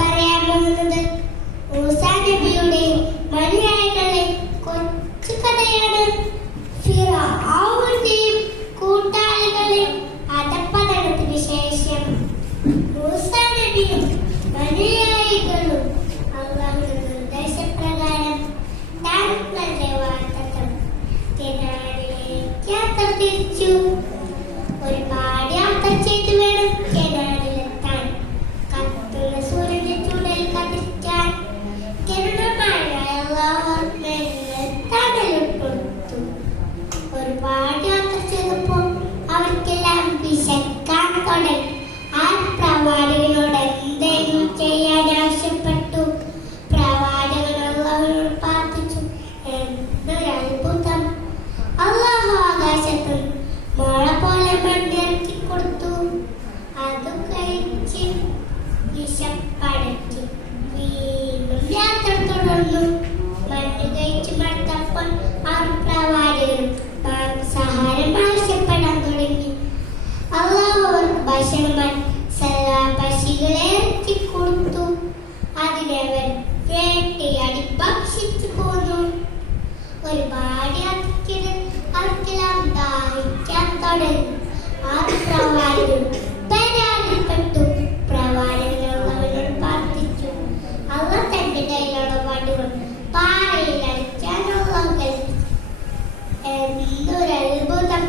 പറയാൻ പോകുന്നത് മൂസാ നബിയുടെ അനുയായികളുടെ കൊച്ചു കഥയാണ്. ഫിർഔന്റെയും കൂട്ടാളികളുടെയും അധപ്പതനത്തിന് ശേഷം മൂസാ നബിയും അനുയായികളും അല്ലാഹുവിന്റെ നിർദ്ദേശപ്രകാരം തങ്ങളുടെ വാർത്തകൾ കനാനിലേക്ക് യാത്ര തിരിച്ചു. ഒരുപാട് യാത്ര ചെയ്ത് വേണം കനാനിലെത്താൻ. കത്തുന്ന സൂര്യന്റെ ചൂടിൽ കത്തിച്ചാൽ കരുണമായ അല്ലാഹു തണലിട്ടു. ഒരുപാട് യാത്ര ചെയ്തപ്പോൾ അവർക്കെല്ലാം വിശക്കാൻ തുടങ്ങി. ആ പ്രവാചകനോട് എന്തെങ്കിലും ചെയ്യാൻ ആവശ്യപ്പെട്ടു. പ്രവാചകൻ അല്ലാഹുവിനോട് പ്രാർത്ഥിച്ചു. എന്തൊരത്ഭുതം! അല്ലാഹു ആകാശത്ത് മഴ പോലെ മണ്ണിറക്കി കൊടുത്തു. അത് കഴിച്ച് വിശപ്പടക്കി വീണ്ടും യാത്ര തുടർന്നു. മണ്ണ് കഴിച്ച് മടുത്തപ്പോൾ ആ പ്രവാചകൻ മാംസാഹാരം ആവശ്യപ്പെടാൻ തുടങ്ങി. അല്ലാഹു ഭക്ഷണമായി പക്ഷികളെ ഇറക്കി കൊടുത്തു. അതിനെ അവർ വേട്ടയാടി ഭക്ഷിച്ചു പോന്നു. ഒരുപാട് അവർക്കെല്ലാം ദാഹിക്കാൻ തുടങ്ങി. ആ പ്രവാചകൻ പരാതിപ്പെട്ടു. പ്രവാചകനോട് പ്രാർത്ഥിച്ചു. അവ തന്റെ കയ്യിലുള്ള വടികൾ പാറയിൽ അടിക്കാനുള്ള കൽപ്പിച്ചു. എന്തൊരത്ഭുതം!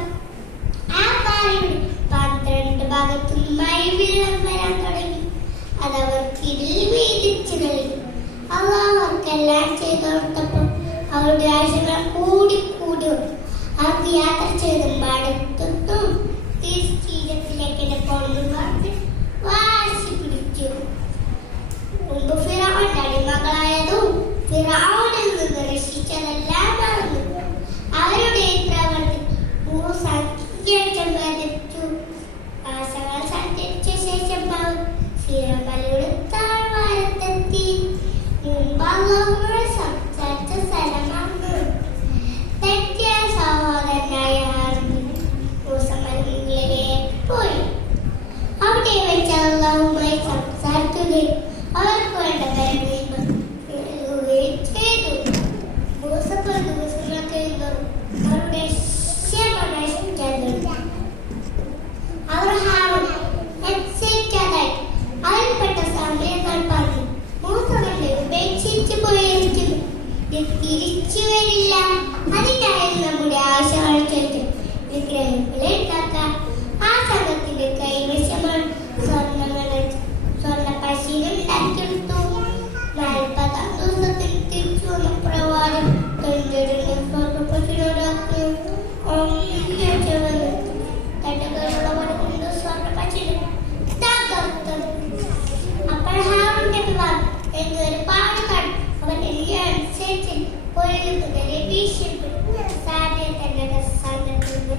ആ പാറയുടെ 12 ഭാഗത്തുമായി വെള്ളം വരാൻ തുടങ്ങി. അതവർ കിരിൽ വീതിച്ചു നൽകി. അല്ലാഹു അവർക്കെല്ലാം ചെയ്തു കൊടുത്തപ്പോൾ അവരുടെ ആശകൾ കൂടി കൂടി വന്നു. അവർക്ക് യാത്ര ചെയ്ത് മടുത്തു. തീരത്തിലേക്ക് പോണെന്ന് വാശി പിടിച്ചു. മുമ്പ് ഫിർഔന്റെ അടിമകളായതും ഫിർഔനിൽ നിന്ന് രക്ഷിച്ചതെല്ലാം മറന്നു. അവരുടെ പ്രവൃത്തി മൂസ വർദ്ധിച്ചു. മാസങ്ങൾ സഞ്ചരിച്ച ശേഷം ഫിർഔന്റെ താഴ്വാരത്തെത്തി. മുമ്പ് അല്ലാഹുവോട് സംസാരിച്ച സ്ഥലമാണ്. തെറ്റിയ സഹോദരനായ ഹാറൂൻ മൂസ മലയിലേക്ക് പോയി. അവിടെ വെച്ച് അല്ലാഹുവുമായി സംസാരിക്കുകയും അവർക്ക് വേണ്ട കരുതലുകൾ നൽകുകയും ചെയ്തു. മൂസ ദിവസങ്ങൾ കഴിയുന്നതും അവരുടെ ക്ഷമ നശിക്കാൻ തുടങ്ങി. അവർ ഹാറൂൻ എത്തിച്ചതായി അതിൽപ്പെട്ട സമയങ്ങൾ പറഞ്ഞു. മൂസ കണ്ട് ഉപേക്ഷിച്ചു പോയിരിക്കുന്നു. തിരിച്ചു വരില്ല. അതിനായി നമ്മുടെ ആശകൾ ചോദിച്ചു. വിഗ്രഹങ്ങളെ ഉണ്ടാക്കാൻ ആ സംഘത്തിന്റെ കൈവശമാണ് സ്വർണ്ണ പശീലം ഉണ്ടാക്കിയെടുത്തു. 40-ാം ദിവസത്തിൽ തിരിച്ചു വന്ന പ്രവാചകൻ സ്വർണ്ണ പശീലോടാക്കി തന്റെ കയ്യിലുള്ള വടി കൊണ്ട് സ്വർണ്ണ പശീലം തകർത്തു. അപ്പോൾ ഹാറൂൻ നബി പറഞ്ഞു, ഒരുപാട് കണ്ടു. അവൻ എന്നെ അനുസരിച്ച് പൊരുതുന്നവരെ ഭീഷണിപ്പെട്ടു. സാധ്യത തന്റെ സംഘത്തിൽ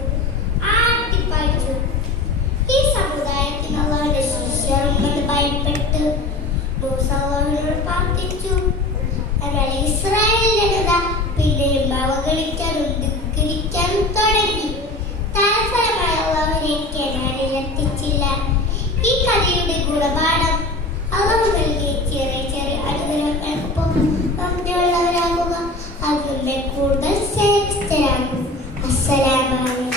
ആട്ടിപ്പായിച്ചു. ഈ സമുദായത്തിന് അല്ലാഹുവിന്റെ ശിഷ്യരുണ്ടെന്ന് ഭയപ്പെട്ട് മൂസ അല്ലാഹുവിനോട് പ്രാർത്ഥിച്ചു. എന്നാൽ ഇസ്രായേലിന്റെ ജനത പിന്നെയും അവഗണിക്കാനും ധിക്കരിക്കാനും തുടങ്ങി. തൽഫലമായി അല്ലാഹുവിനെ കനാനിലെത്തിച്ചില്ല. ഈ കഥയുടെ ഗുണപാഠം അല്ലാഹു നൽകിയ ചെറിയ ചെറിയ അനുഗ്രഹങ്ങൾക്കൊപ്പം നന്ദിയുള്ളവരാകുക. അത് നമ്മെ കൂടുതൽ ശ്രേഷ്ഠരാകും. അസ്സലാമു അലൈക്കും.